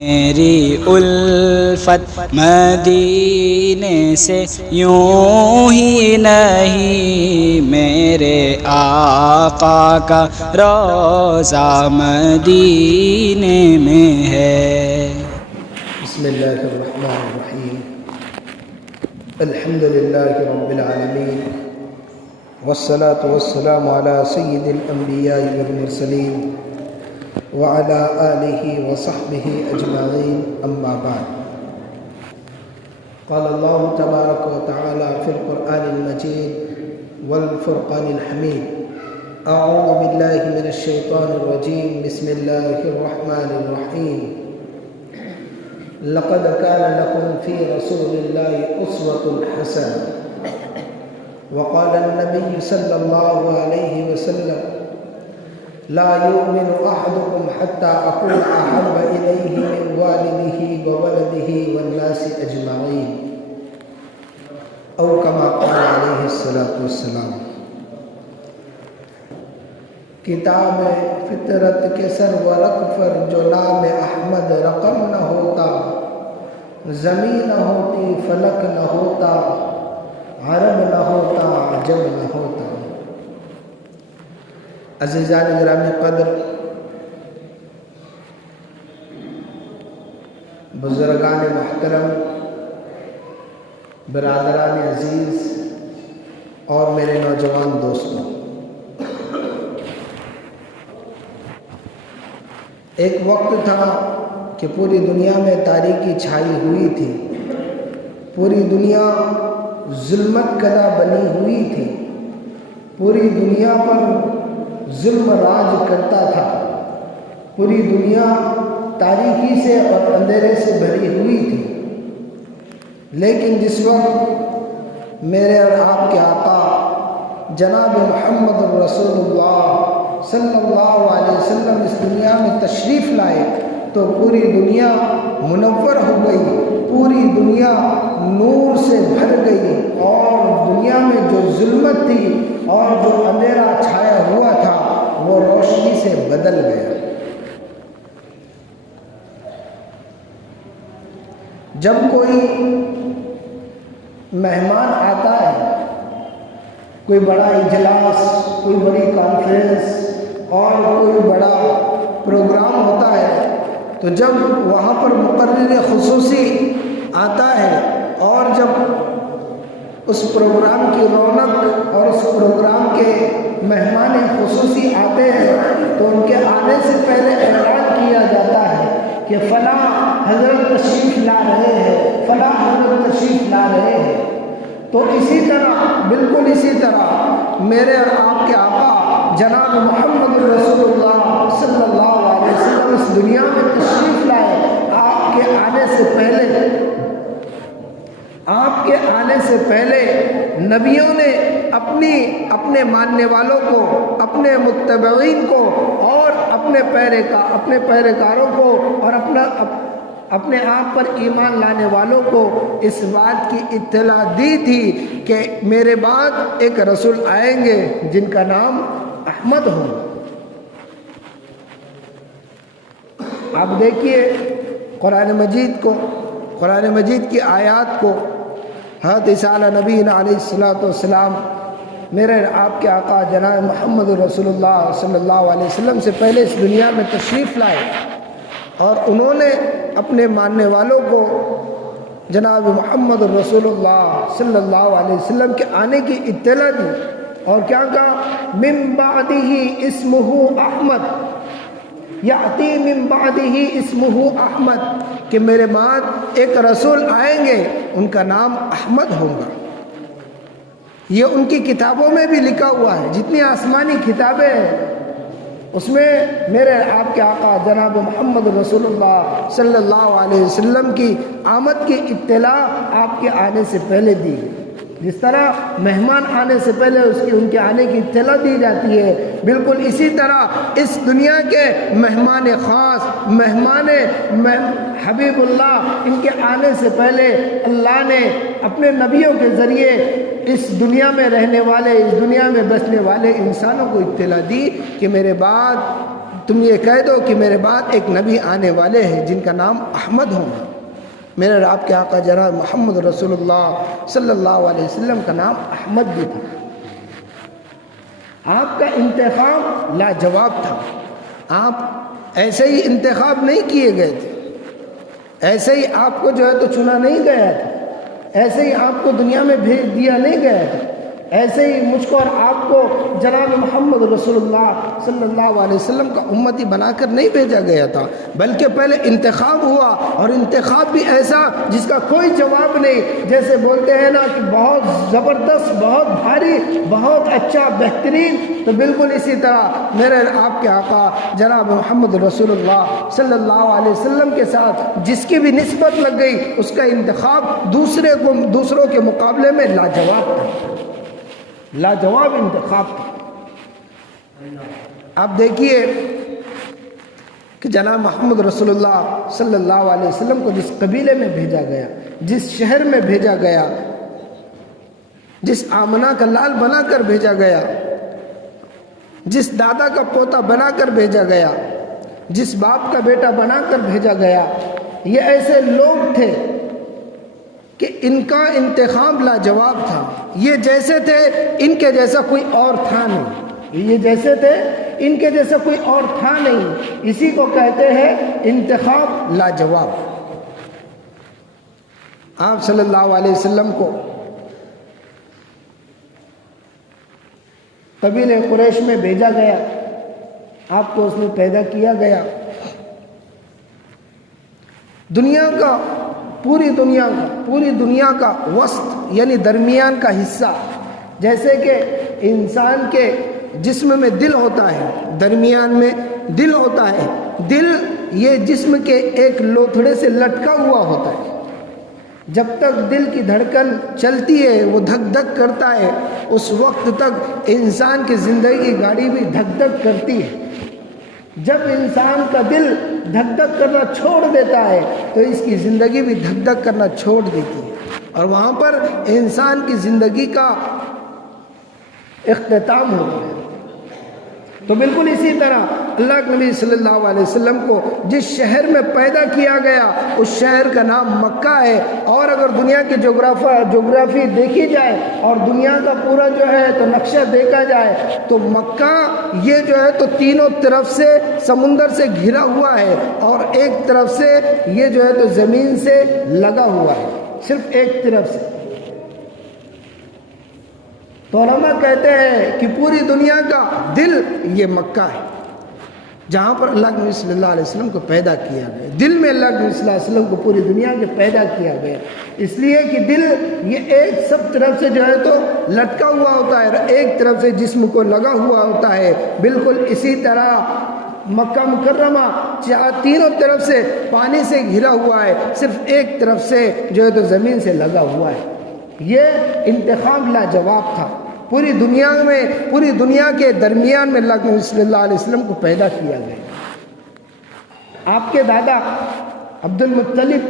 میری الفت مدینے سے یوں ہی نہیں، میرے آقا کا روضہ مدینے میں ہے۔ بسم اللہ الرحمن الرحیم، الحمد للہ رب العالمین، والصلاة والسلام علی سید الانبیاء والمرسلین وعلى آلہ وصحبہ اجمعین، اما بعد۔ قال اللہ تبارک و تعالی فی القرآن المجید والفرقان الحمید، اعوذ باللہ من الشیطان الرجیم، بسم اللہ الرحمن الرحیم۔ لقد كان لكم في رسول الله أسوة حسنة، وقال النبي صلى الله عليه وسلم: لا يؤمن أحدكم حتى أكون أحب إليه من والده وولده والناس أجمعين، أو كما قال عليه الصلاة والسلام۔ کتاب فطرت کے سرورق پر جو نام احمد رقم نہ ہوتا، زمین نہ ہوتی فلک نہ ہوتا، عرب نہ ہوتا عجم نہ ہوتا۔ عزیزان گرامی قدر، بزرگان محترم، برادران عزیز اور میرے نوجوان دوستوں، ایک وقت تھا کہ پوری دنیا میں تاریکی چھائی ہوئی تھی، پوری دنیا ظلمت کدہ بنی ہوئی تھی، پوری دنیا پر ظلم راج کرتا تھا، پوری دنیا تاریکی سے اور اندھیرے سے بھری ہوئی تھی۔ لیکن جس وقت میرے اور آپ کے آقا جناب محمد رسول اللہ صلی اللہ علیہ وسلم اس دنیا میں تشریف لائے تو پوری دنیا منور ہو گئی، پوری دنیا نور سے بھر گئی، اور دنیا میں جو ظلمت تھی اور جو اندھیرا چھایا ہوا تھا وہ روشنی سے بدل گیا۔ جب کوئی مہمان آتا ہے، کوئی بڑا اجلاس، کوئی بڑی کانفرنس اور کوئی بڑا پروگرام ہوتا ہے، تو جب وہاں پر مقرر خصوصی آتا ہے اور جب اس پروگرام کی رونق اور اس پروگرام کے مہمان خصوصی آتے ہیں تو ان کے آنے سے پہلے اعلان کیا جاتا ہے کہ فلاں حضرت تشریف لا رہے ہیں، فلاں حضرت تشریف لا رہے ہیں۔ تو اسی طرح، بالکل اسی طرح میرے اور آپ کے آقا جناب محمد رسول اللہ صلی اللہ علیہ وسلم اس دنیا میں تشریف لائے۔ آپ کے آنے سے پہلے نبیوں نے اپنے ماننے والوں کو، اپنے متبعین کو اور اپنے پیروکاروں کو اور اپنے آپ پر ایمان لانے والوں کو اس بات کی اطلاع دی تھی کہ میرے بعد ایک رسول آئیں گے جن کا نام احمد ہوگا۔ آپ دیکھیے قرآن مجید کی آیات کو، حضرت عیسیٰ نبینا علیہ السلام میرے آپ کے آقا جناب محمد رسول اللہ صلی اللہ علیہ وسلم سے پہلے اس دنیا میں تشریف لائے، اور انہوں نے اپنے ماننے والوں کو جناب محمد رسول اللہ صلی اللہ علیہ وسلم کے آنے کی اطلاع دی، اور کیا کہا؟ من بعدہ اسمہ احمد، یاتی من بعدہ اسمہ احمد، کہ میرے بعد ایک رسول آئیں گے ان کا نام احمد ہوگا۔ یہ ان کی کتابوں میں بھی لکھا ہوا ہے، جتنی آسمانی کتابیں ہیں اس میں میرے آپ کے آقا جناب محمد رسول اللہ صلی اللہ علیہ وسلم کی آمد کی اطلاع آپ کے آنے سے پہلے دی گئی۔ جس طرح مہمان آنے سے پہلے ان کے آنے کی اطلاع دی جاتی ہے، بالکل اسی طرح اس دنیا کے مہمان خاص، مہمان حبیب اللہ، ان کے آنے سے پہلے اللہ نے اپنے نبیوں کے ذریعے اس دنیا میں رہنے والے، اس دنیا میں بسنے والے انسانوں کو اطلاع دی کہ میرے بعد تم یہ کہہ دو کہ میرے بعد ایک نبی آنے والے ہیں جن کا نام احمد ہوگا۔ میرے اور آپ کے آقا جناب محمد رسول اللہ صلی اللہ علیہ وسلم کا نام احمد بھی تھا۔ آپ کا انتخاب لاجواب تھا۔ آپ ایسے ہی انتخاب نہیں کیے گئے تھے، ایسے ہی آپ کو جو ہے تو چنا نہیں گیا تھا، ایسے ہی آپ کو دنیا میں بھیج دیا نہیں گیا تھا، ایسے ہی مجھ کو اور آپ کو جناب محمد رسول اللہ صلی اللہ علیہ وسلم کا امتی بنا کر نہیں بھیجا گیا تھا، بلکہ پہلے انتخاب ہوا، اور انتخاب بھی ایسا جس کا کوئی جواب نہیں۔ جیسے بولتے ہیں نا کہ بہت زبردست، بہت بھاری، بہت اچھا، بہترین، تو بالکل اسی طرح میرے آپ کے آقا جناب محمد رسول اللہ صلی اللہ علیہ وسلم کے ساتھ جس کی بھی نسبت لگ گئی اس کا انتخاب دوسروں کے مقابلے میں لاجواب تھا، لاجواب انتخاب تھا۔ آپ دیکھیے کہ جناب محمد رسول اللہ صلی اللہ علیہ وسلم کو جس قبیلے میں بھیجا گیا، جس شہر میں بھیجا گیا، جس آمنہ کا لال بنا کر بھیجا گیا، جس دادا کا پوتا بنا کر بھیجا گیا، جس باپ کا بیٹا بنا کر بھیجا گیا، یہ ایسے لوگ تھے کہ ان کا انتخاب لاجواب تھا۔ یہ جیسے تھے ان کے جیسا کوئی اور تھا نہیں، یہ جیسے تھے ان کے جیسا کوئی اور تھا نہیں، اسی کو کہتے ہیں انتخاب لاجواب۔ آپ صلی اللہ علیہ وسلم کو قبیلہ قریش میں بھیجا گیا، آپ کو اس میں پیدا کیا گیا۔ دنیا کا پوری دنیا کا وسط یعنی درمیان کا حصہ، جیسے کہ انسان کے جسم میں دل ہوتا ہے، درمیان میں دل ہوتا ہے، دل یہ جسم کے ایک لوتھڑے سے لٹکا ہوا ہوتا ہے۔ جب تک دل کی دھڑکن چلتی ہے، وہ دھک دھک کرتا ہے، اس وقت تک انسان کی زندگی کی گاڑی بھی دھک دھک کرتی ہے۔ جب انسان کا دل دھک دھک کرنا چھوڑ دیتا ہے تو اس کی زندگی بھی دھک دھک کرنا چھوڑ دیتی ہے، اور وہاں پر انسان کی زندگی کا اختتام ہوتا ہے۔ تو بالکل اسی طرح اللہ کے نبی صلی اللہ علیہ وسلم کو جس شہر میں پیدا کیا گیا اس شہر کا نام مکہ ہے، اور اگر دنیا کی جغرافی دیکھی جائے اور دنیا کا پورا جو ہے تو نقشہ دیکھا جائے تو مکہ یہ جو ہے تو تینوں طرف سے سمندر سے گھرا ہوا ہے، اور ایک طرف سے یہ جو ہے تو زمین سے لگا ہوا ہے، صرف ایک طرف سے۔ تو علماء کہتے ہیں کہ پوری دنیا کا دل یہ مکہ ہے، جہاں پر اللہ کے نبی صلی اللہ علیہ وسلم کو پیدا کیا گیا۔ دل میں اللہ کے نبی صلی اللہ علیہ وسلم کو پوری دنیا کے پیدا کیا گیا، اس لیے کہ دل یہ ایک سب طرف سے جو ہے تو لٹکا ہوا ہوتا ہے، ایک طرف سے جسم کو لگا ہوا ہوتا ہے۔ بالکل اسی طرح مکہ مکرمہ تینوں طرف سے پانی سے گھرا ہوا ہے، صرف ایک طرف سے جو ہے تو زمین سے لگا ہوا ہے۔ یہ انتخاب لاجواب تھا۔ پوری دنیا کے درمیان میں اللہ کے نبی صلی اللہ علیہ وسلم کو پیدا کیا گیا۔ آپ کے دادا عبد المطلب،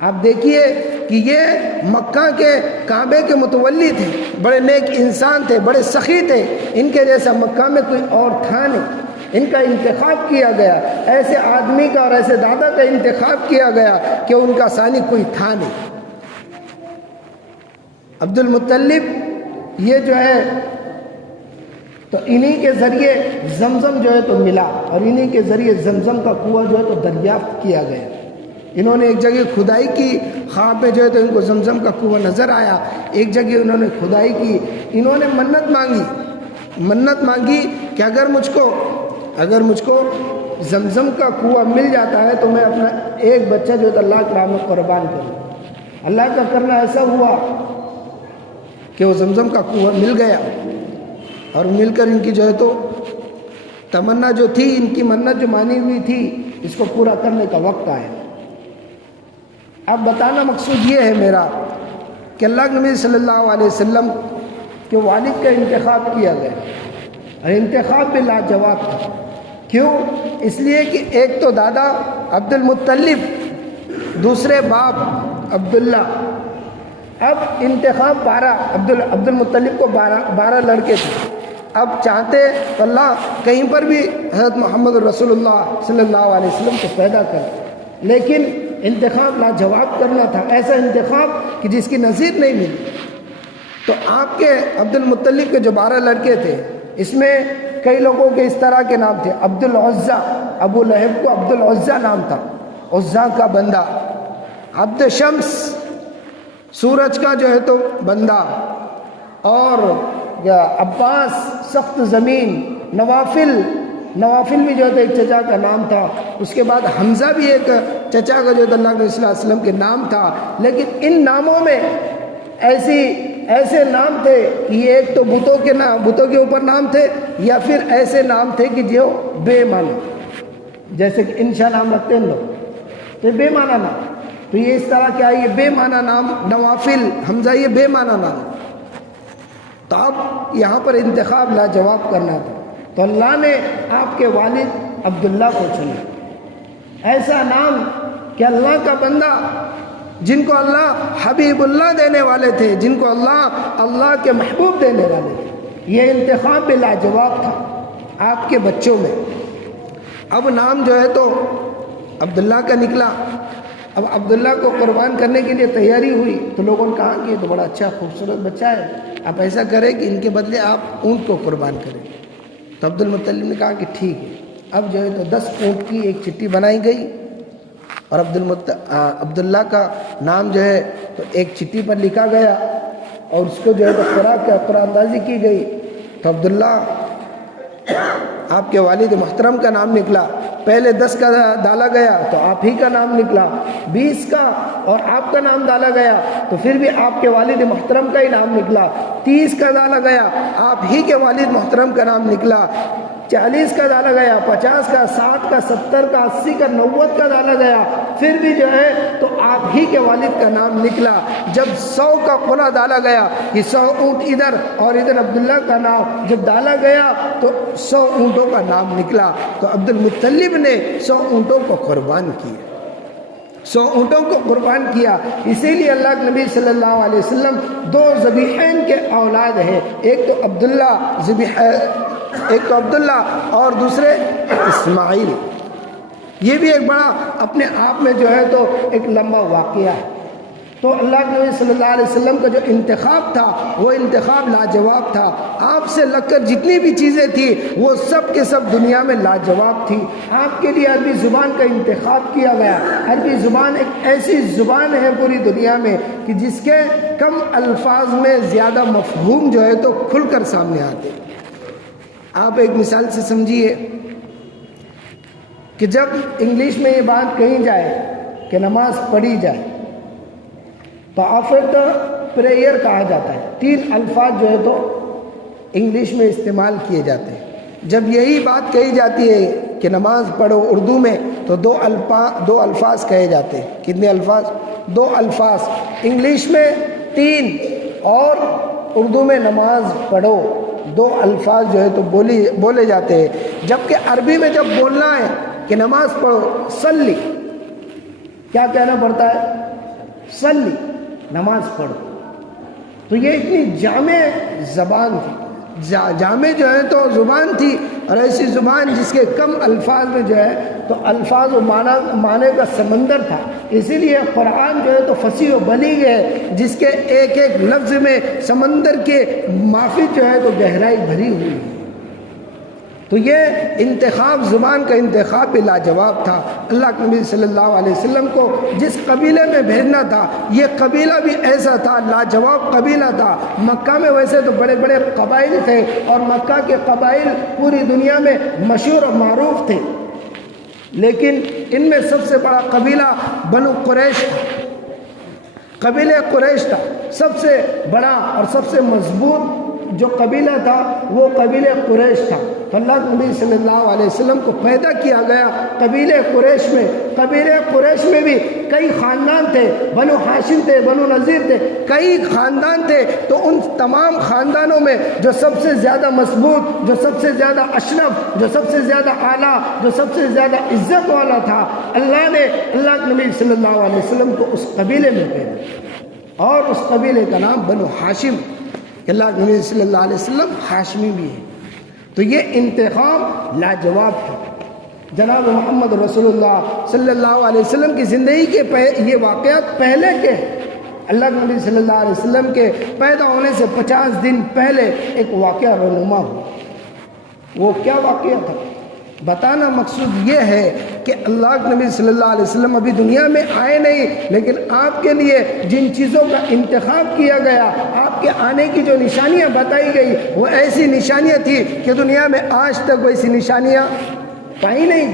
آپ دیکھیے کہ یہ مکہ کے کعبے کے متولی تھے، بڑے نیک انسان تھے، بڑے سخی تھے، ان کے جیسا مکہ میں کوئی اور تھا نہیں۔ ان کا انتخاب کیا گیا، ایسے آدمی کا اور ایسے دادا کا انتخاب کیا گیا کہ ان کا ثانی کوئی تھا نہیں۔ عبد المطلب یہ جو ہے تو انہی کے ذریعے زمزم جو ہے تو ملا، اور انہی کے ذریعے زمزم کا کنواں جو ہے تو دریافت کیا گیا۔ انہوں نے ایک جگہ کھدائی کی، خواب میں جو ہے تو ان کو زمزم کا کنواں نظر آیا، ایک جگہ انہوں نے کھدائی کی، انہوں نے منت مانگی کہ اگر مجھ کو زمزم کا کنواں مل جاتا ہے تو میں اپنا ایک بچہ جو ہے تو اللہ کے راہ میں قربان کروں۔ اللہ کا کرنا ایسا ہوا کہ وہ زمزم کا کنواں مل گیا، اور مل کر ان کی جو ہے تو تمنا جو تھی، ان کی منت جو مانی ہوئی تھی، اس کو پورا کرنے کا وقت آیا۔ اب بتانا مقصود یہ ہے میرا کہ اللہ کے نبی صلی اللہ علیہ وسلم کے والد کا انتخاب کیا گیا، اور انتخاب بھی لاجواب تھا۔ کیوں؟ اس لیے کہ ایک تو دادا عبد المطلب، دوسرے باپ عبداللہ۔ اب انتخاب 12، عبد المطلب کو 12 لڑکے تھے، اب چاہتے تو اللہ کہیں پر بھی حضرت محمد رسول اللہ صلی اللہ علیہ وسلم کو پیدا کر، لیکن انتخاب لاجواب کرنا تھا، ایسا انتخاب کہ جس کی نظیر نہیں ملی۔ تو آپ کے عبد المطلب کے جو 12 لڑکے تھے، اس میں کئی لوگوں کے اس طرح کے نام تھے۔ عبد العزیٰ، ابو لہب کو عبد العزیٰ نام تھا، عزیٰ کا بندہ۔ عبد شمس، سورج کا جو ہے تو بندہ، اور عباس، سخت زمین۔ نوافل بھی جو ہے ایک چچا کا نام تھا۔ اس کے بعد حمزہ بھی ایک چچا کا جو ہے اللہ کے صلی اللہ علیہ وسلم کے نام تھا۔ لیکن ان ناموں میں ایسے نام تھے کہ یہ ایک تو بتوں کے اوپر نام تھے، یا پھر ایسے نام تھے کہ جو بے معنی، جیسے کہ انشاء نام رکھتے ہیں لوگ، تو بے معنی نام۔ تو یہ اس طرح کیا ہے، یہ بے معنی نام، نوافل، حمزہ، یہ بے معنی نام۔ تو اب یہاں پر انتخاب لاجواب کرنا تھا، تو اللہ نے آپ کے والد عبداللہ کو چنا۔ ایسا نام کہ اللہ کا بندہ، جن کو اللہ حبیب اللہ دینے والے تھے، جن کو اللہ کے محبوب دینے والے تھے، یہ انتخاب بھی لاجواب تھا آپ کے بچوں میں۔ اب نام جو ہے تو عبداللہ کا نکلا۔ اب عبداللہ کو قربان کرنے کے لیے تیاری ہوئی، تو لوگوں نے کہا کہ یہ تو بڑا اچھا خوبصورت بچہ ہے، آپ ایسا کریں کہ ان کے بدلے آپ اونٹ کو قربان کریں۔ تو عبد المطلب نے کہا کہ ٹھیک ہے۔ اب جو ہے تو 10 اونٹ کی ایک چٹھی بنائی گئی، اور عبداللہ کا نام جو ہے تو ایک چٹھی پر لکھا گیا، اور اس کو جو ہے تو قرآن اندازی کی گئی۔ تو عبداللہ آپ کے والد محترم کا نام نکلا۔ پہلے 10 کا ڈالا گیا تو آپ ہی کا نام نکلا، 20 کا اور آپ کا نام ڈالا گیا تو پھر بھی آپ کے والد محترم کا ہی نام نکلا، 30 کا ڈالا گیا آپ ہی کے والد محترم کا نام نکلا، 40 کا ڈالا گیا، 50 کا، 60 کا، 70 کا، 80 کا، 90 کا ڈالا گیا، پھر بھی جو ہے تو آپ ہی کے والد کا نام نکلا۔ جب 100 کا قرعہ ڈالا گیا کہ 100 اونٹ ادھر اور ادھر عبداللہ کا نام جب ڈالا گیا تو 100 اونٹوں کا نام نکلا۔ تو عبد المطلب نے 100 اونٹوں کو قربان کیا، 100 اونٹوں کو قربان کیا۔ اسی لیے اللہ کے نبی صلی اللہ علیہ وسلم 2 ذبیحین کے اولاد ہیں، ایک تو عبداللہ اور دوسرے اسماعیل۔ یہ بھی ایک بڑا اپنے آپ میں جو ہے تو ایک لمبا واقعہ ہے۔ تو اللہ کے نبی صلی اللہ علیہ وسلم کا جو انتخاب تھا وہ انتخاب لاجواب تھا۔ آپ سے لگ کر جتنی بھی چیزیں تھیں وہ سب کے سب دنیا میں لاجواب تھی۔ آپ کے لیے عربی زبان کا انتخاب کیا گیا۔ عربی زبان ایک ایسی زبان ہے پوری دنیا میں کہ جس کے کم الفاظ میں زیادہ مفہوم جو ہے تو کھل کر سامنے آتے۔ آپ ایک مثال سے سمجھیے کہ جب انگلش میں یہ بات کہی جائے کہ نماز پڑھی جائے تو آفٹر پریئر کہا جاتا ہے۔ 3 الفاظ جو ہے تو انگلش میں استعمال کیے جاتے ہیں۔ جب یہی بات کہی جاتی ہے کہ نماز پڑھو اردو میں تو 2 الفاظ کہے جاتے ہیں۔ کتنے الفاظ؟ 2 الفاظ۔ انگلش میں 3 اور اردو میں نماز پڑھو 2 الفاظ جو ہے تو بولے جاتے ہیں۔ جبکہ عربی میں جب بولنا ہے کہ نماز پڑھو، صلی، کیا کہنا پڑتا ہے؟ صلی، نماز پڑھو۔ تو یہ اتنی جامع زبان تھی، جامع جو ہے تو زبان تھی، اور ایسی زبان جس کے کم الفاظ میں جو ہے تو الفاظ و معنی کا سمندر تھا۔ اسی لیے قرآن جو ہے تو فصیح و بلیغ ہے، جس کے ایک ایک لفظ میں سمندر کے مافی جو ہے تو گہرائی بھری ہوئی ہے۔ تو یہ انتخاب، زبان کا انتخاب بھی لاجواب تھا۔ اللہ کے نبی صلی اللہ علیہ وسلم کو جس قبیلے میں بھیجنا تھا یہ قبیلہ بھی ایسا تھا، لاجواب قبیلہ تھا۔ مکہ میں ویسے تو بڑے بڑے قبائل تھے، اور مکہ کے قبائل پوری دنیا میں مشہور و معروف تھے، لیکن ان میں سب سے بڑا قبیلہ بنو قریش تھا۔ قبیلہ قریش تھا سب سے بڑا اور سب سے مضبوط جو قبیلہ تھا وہ قبیلہ قریش تھا۔ تو اللہ کے نبی صلی اللہ علیہ وسلم کو پیدا کیا گیا قبیلہ قریش میں۔ قبیلہ قریش میں بھی کئی خاندان تھے، بنو ہاشم تھے، بنو نذیر تھے، کئی خاندان تھے۔ تو ان تمام خاندانوں میں جو سب سے زیادہ مضبوط، جو سب سے زیادہ اشرف، جو سب سے زیادہ اعلیٰ، جو سب سے زیادہ عزت والا تھا، اللہ نے اللہ کے نبی صلی اللہ علیہ وسلم کو اس قبیلے میں بھیجا، اور اس قبیلے کا نام بنو ہاشم۔ اللہ کے نبی صلی اللہ علیہ وسلم ہاشمی بھی ہے۔ تو یہ انتخاب لاجواب تھا۔ جناب محمد رسول اللہ صلی اللہ علیہ وسلم کی زندگی کے یہ واقعات پہلے کے اللہ کے نبی صلی اللہ علیہ وسلم کے پیدا ہونے سے 50 دن پہلے ایک واقعہ رونما ہوا۔ وہ کیا واقعہ تھا؟ بتانا مقصود یہ ہے کہ اللہ کے نبی صلی اللہ علیہ وسلم ابھی دنیا میں آئے نہیں، لیکن آپ کے لیے جن چیزوں کا انتخاب کیا گیا، آپ کے آنے کی جو نشانیاں بتائی گئی، وہ ایسی نشانیاں تھی کہ دنیا میں آج تک ویسی نشانیاں پائی نہیں۔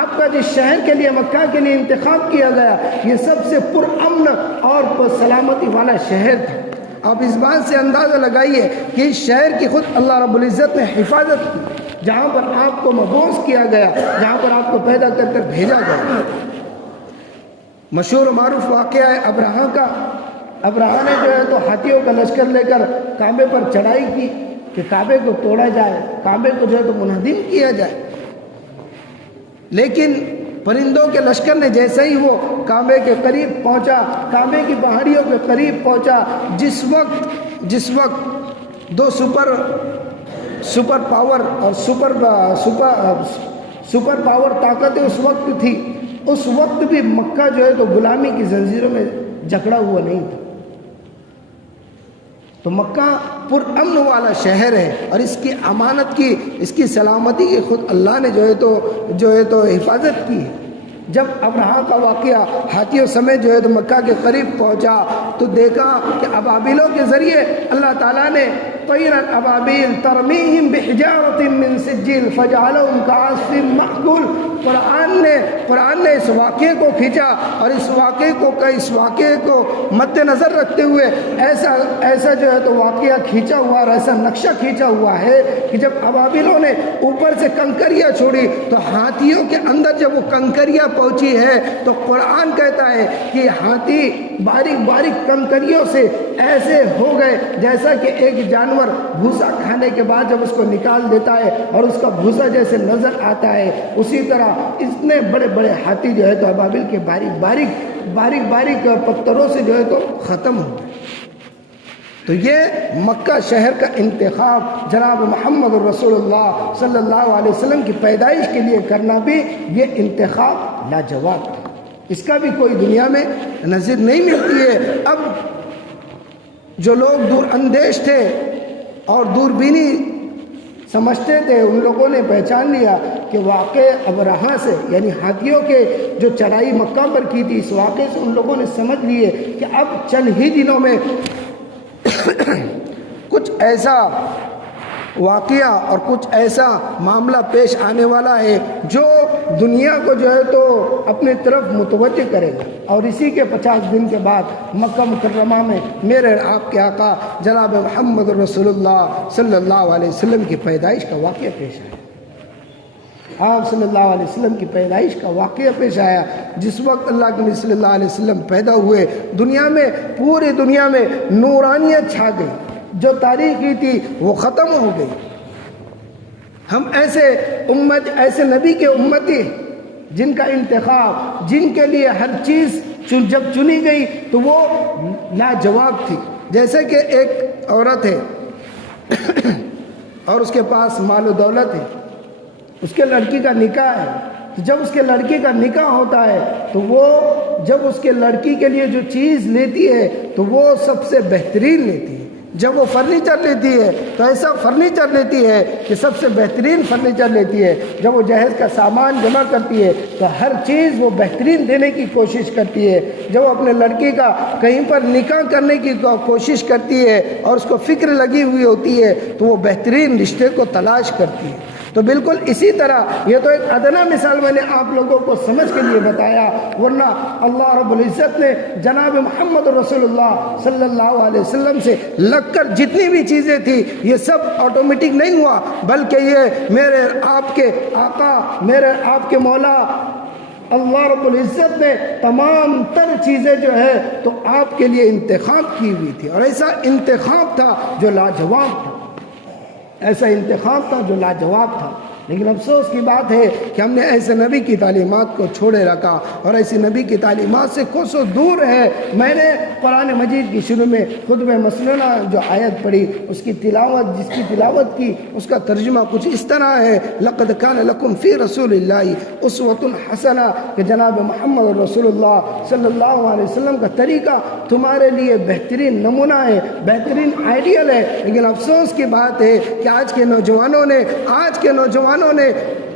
آپ کا جس شہر کے لیے، مکہ کے لیے انتخاب کیا گیا، یہ سب سے پرامن اور سلامتی والا شہر تھا۔ آپ اس بات سے اندازہ لگائیے کہ اس شہر کی خود اللہ رب العزت نے حفاظت کی، جہاں پر آپ کو مبعوث کیا گیا، جہاں پر آپ کو پیدا کر کر بھیجا گیا۔ مشہور و معروف واقعہ ہے ابرہہ کا۔ ابرہہ نے جو ہے تو ہاتھیوں کا لشکر لے کر کعبے پر چڑھائی کی کہ کعبے کو توڑا جائے، کعبے کو جو ہے تو منہدم کیا جائے۔ لیکن پرندوں کے لشکر نے جیسے ہی وہ کعبے کے قریب پہنچا، کعبے کی پہاڑیوں کے قریب پہنچا، جس وقت دو سپر پاور اور سپر پاور طاقتیں اس وقت تھی، اس وقت بھی مکہ جو ہے تو غلامی کی زنجیروں میں جکڑا ہوا نہیں تھا۔ تو مکہ پرامن والا شہر ہے، اور اس کی امانت کی، اس کی سلامتی کی خود اللہ نے جو ہے تو حفاظت کی ہے۔ جب ابرہہ کا واقعہ ہاتھیوں سمیت جو ہے تو مکہ کے قریب پہنچا تو دیکھا کہ ابابیلوں کے ذریعے اللہ تعالیٰ نے طیرا ابابیل ترمیہم بحجارۃ من سجیل فجعلہم کعصف مأکول، قرآن نے اس واقعے کو کھینچا، اور اس واقعے کو مد نظر رکھتے ہوئے ایسا جو ہے تو واقعہ کھینچا ہوا، اور ایسا نقشہ کھینچا ہوا ہے کہ جب ابابیلوں نے اوپر سے کنکریاں چھوڑی تو ہاتھیوں کے اندر جب وہ کنکریاں پہنچی ہے تو قرآن کہتا ہے کہ ہاتھی باریک باریک کنکریوں سے ایسے ہو گئے جیسا کہ ایک جانور بھوسا کھانے کے بعد جب اس کو نکال دیتا ہے اور اس کا بھوسا جیسے نظر آتا ہے، اسی طرح اتنے بڑے بڑے ہاتھی جو ہے تو ابابیل کے باریک باریک پتھروں سے جو ہے تو ختم ہو گئے۔ تو یہ مکہ شہر کا انتخاب جناب محمد رسول اللہ صلی اللہ علیہ وسلم کی پیدائش کے لیے کرنا بھی یہ انتخاب لاجواب تھا، اس کا بھی کوئی دنیا میں نظیر نہیں ملتی ہے۔ اب جو لوگ دور اندیش تھے اور دوربینی سمجھتے تھے، ان لوگوں نے پہچان لیا کہ واقع ابرہہ سے، یعنی ہاتھیوں کے جو چڑھائی مکہ پر کی تھی، اس واقعے سے ان لوگوں نے سمجھ لیے کہ اب چند ہی دنوں میں کچھ ایسا واقعہ اور کچھ ایسا معاملہ پیش آنے والا ہے جو دنیا کو جو ہے تو اپنی طرف متوجہ کرے گا، اور اسی کے 50 دن کے بعد مکہ مکرمہ میں میرے آپ کے آقا جناب محمد رسول اللہ صلی اللہ علیہ وسلم کی پیدائش کا واقعہ پیش آیا۔ آپ صلی اللہ علیہ وسلم کی پیدائش کا واقعہ پیش آیا، جس وقت اللہ کے نبی صلی اللہ علیہ وسلم پیدا ہوئے، دنیا میں، پوری دنیا میں نورانیت چھا گئی، جو تاریخی تھی وہ ختم ہو گئی۔ ہم ایسے نبی کے امتی جن کا انتخاب، جن کے لیے ہر چیز جب چنی گئی تو وہ لاجواب تھی۔ جیسے کہ ایک عورت ہے اور اس کے پاس مال و دولت ہے، اس کے لڑکی کا نکاح ہے، تو جب اس کے لڑکی کا نکاح ہوتا ہے تو وہ جب اس کے لڑکی کے لیے جو چیز لیتی ہے تو وہ سب سے بہترین لیتی ہے۔ جب وہ فرنیچر لیتی ہے تو ایسا فرنیچر لیتی ہے کہ سب سے بہترین فرنیچر لیتی ہے۔ جب وہ جہیز کا سامان جمع کرتی ہے تو ہر چیز وہ بہترین دینے کی کوشش کرتی ہے۔ جب وہ اپنے لڑکی کا کہیں پر نکاح کرنے کی کوشش کرتی ہے اور اس کو فکر لگی ہوئی ہوتی ہے تو وہ بہترین رشتے کو تلاش کرتی ہے۔ تو بالکل اسی طرح یہ تو ایک ادنا مثال میں نے آپ لوگوں کو سمجھ کے لیے بتایا، ورنہ اللہ رب العزت نے جناب محمد رسول اللہ صلی اللہ علیہ وسلم سے لگ کر جتنی بھی چیزیں تھیں یہ سب آٹومیٹک نہیں ہوا، بلکہ یہ میرے آپ کے آقا، میرے آپ کے مولا اللہ رب العزت نے تمام تر چیزیں جو ہے تو آپ کے لیے انتخاب کی ہوئی تھی، اور ایسا انتخاب تھا جو لاجواب تھا، ایسا انتخاب تھا جو لاجواب تھا۔ لیکن افسوس کی بات ہے کہ ہم نے ایسے نبی کی تعلیمات کو چھوڑے رکھا اور ایسی نبی کی تعلیمات سے کوسوں دور ہے۔ میں نے قرآن مجید کی شروع میں خطبہ مسنونہ جو آیت پڑھی اس کی تلاوت، جس کی تلاوت کی اس کا ترجمہ کچھ اس طرح ہے، لقد کان لکم فی رسول اللہ اسوۃ حسنہ، کہ جناب محمد رسول اللہ صلی اللہ علیہ وسلم کا طریقہ تمہارے لیے بہترین نمونہ ہے، بہترین آئیڈیل ہے۔ لیکن افسوس کی بات ہے کہ آج کے نوجوانوں نے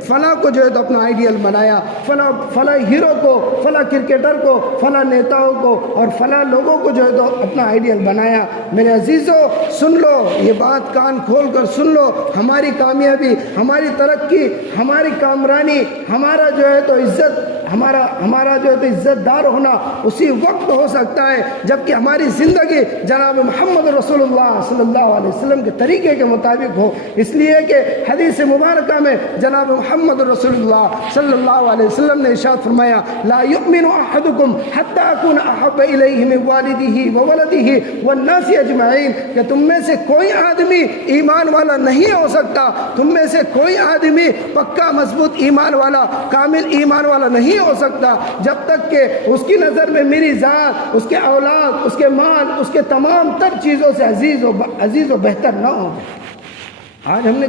فلاں کو جو ہے تو اپنا آئیڈیل بنایا، فلاں ہیرو کو، فلاں کرکٹر کو، فلاں نیتاؤں کو اور فلاں لوگوں کو جو ہے تو اپنا آئیڈیل بنایا۔ میرے عزیزوں سن لو، یہ بات کان کھول کر سن لو، ہماری کامیابی، ہماری ترقی، ہماری کامرانی، ہمارا جو ہے تو عزت، ہمارا جو ہے تو عزت دار ہونا اسی وقت ہو سکتا ہے جبکہ ہماری زندگی جناب محمد رسول اللہ صلی اللہ علیہ وسلم کے طریقے کے مطابق ہو۔ اس لیے کہ حدیث مبارکہ میں جناب محمد رسول اللہ صلی اللہ علیہ وسلم نے ارشاد فرمایا، لا یؤمن احدکم حتی اکون احب الیہ من والدہ وولدہ والناس اجمعین، کہ تم میں سے کوئی آدمی ایمان والا نہیں ہو سکتا، تم میں سے کوئی آدمی پکا مضبوط ایمان والا، کامل ایمان والا نہیں ہو سکتا جب تک کہ اس کی نظر میں میری ذات، اس کے اولاد، اس کے مال، اس کے تمام تر چیزوں سے عزیز و بہتر نہ ہو جائے۔ آج ہم نے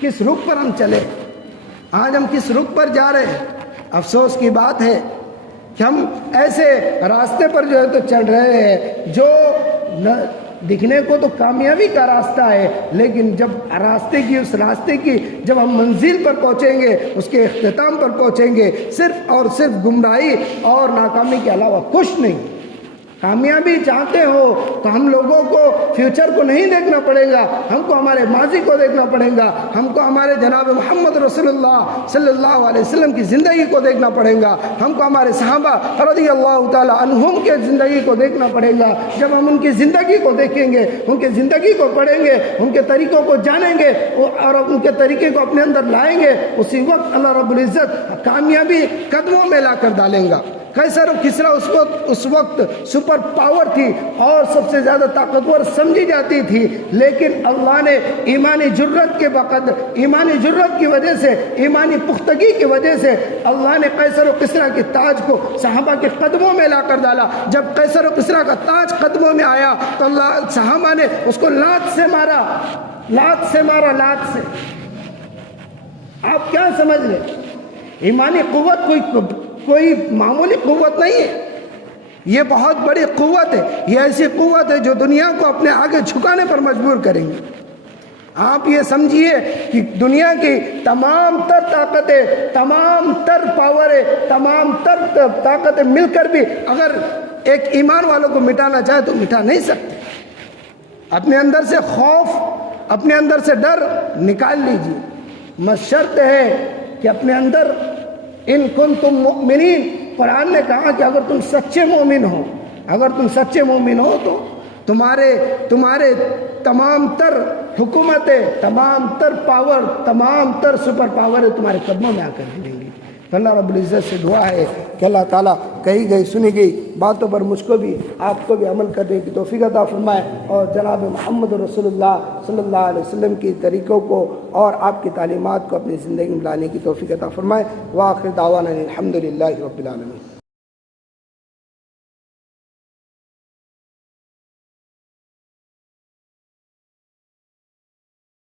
کس رخ پر ہم چلے، آج ہم کس رخ پر جا رہے ہیں؟ افسوس کی بات ہے کہ ہم ایسے راستے پر جو ہے تو چل رہے ہیں جو دکھنے کو تو کامیابی کا راستہ ہے، لیکن جب اس راستے کی جب ہم منزل پر پہنچیں گے، اس کے اختتام پر پہنچیں گے، صرف اور صرف گمراہی اور ناکامی کے علاوہ کچھ نہیں۔ کامیابی چاہتے ہو تو ہم لوگوں کو فیوچر کو نہیں دیکھنا پڑے گا، ہم کو ہمارے ماضی کو دیکھنا پڑے گا، ہم کو ہمارے جناب محمد رسول اللہ صلی اللہ علیہ وسلم کی زندگی کو دیکھنا پڑے گا، ہم کو ہمارے صحابہ رضی اللہ تعالی عنہم کے زندگی کو دیکھنا پڑے گا۔ جب ہم ان کی زندگی کو دیکھیں گے، ان کی زندگی کو پڑھیں گے، ان کے طریقوں کو جانیں گے اور ان کے طریقے کو اپنے اندر لائیں گے، اسی وقت اللہ رب العزت کامیابی قدموں میں لا کر ڈالیں گا۔ قیصر و کسریٰ اس وقت سپر پاور تھی اور سب سے زیادہ طاقتور سمجھی جاتی تھی، لیکن اللہ نے ایمانی جرت کی وجہ سے، ایمانی پختگی کی وجہ سے اللہ نے قیصر و کسریٰ کے تاج کو صحابہ کے قدموں میں لا کر ڈالا۔ جب قیصر و کسریٰ کا تاج قدموں میں آیا تو اللہ صحابہ نے اس کو لات سے مارا۔ آپ کیا سمجھ لیں؟ ایمانی قوت کوئی معمولی قوت نہیں ہے، یہ بہت بڑی قوت ہے، یہ ایسی قوت ہے جو دنیا کو اپنے آگے جھکانے پر مجبور کریں گی۔ آپ یہ سمجھیے کہ دنیا کی تمام تر طاقتیں، تمام تر پاوریں، تمام تر طاقتیں مل کر بھی اگر ایک ایمان والوں کو مٹانا چاہے تو مٹا نہیں سکتے۔ اپنے اندر سے خوف، اپنے اندر سے ڈر نکال لیجیے، بس شرط ہے کہ اپنے اندر ان کنتم مؤمنین، قرآن نے کہا کہ اگر تم سچے مومن ہو تو تمہارے تمام تر حکومتیں، تمام تر پاور، تمام تر سپر پاوریں تمہارے قدموں میں آ کر ملیں گی۔ تو اللہ رب العزت سے دعا ہے کہ اللہ تعالیٰ کہی گئی سنی گئی باتوں پر مجھ کو بھی آپ کو بھی عمل کرنے کی توفیق عطا فرمائے اور جناب محمد رسول اللہ صلی اللہ علیہ وسلم کی طریقوں کو اور آپ کی تعلیمات کو اپنی زندگی میں لانے کی توفیق عطا فرمائے۔ وآخر دعوانا الحمدللہ رب العالمین۔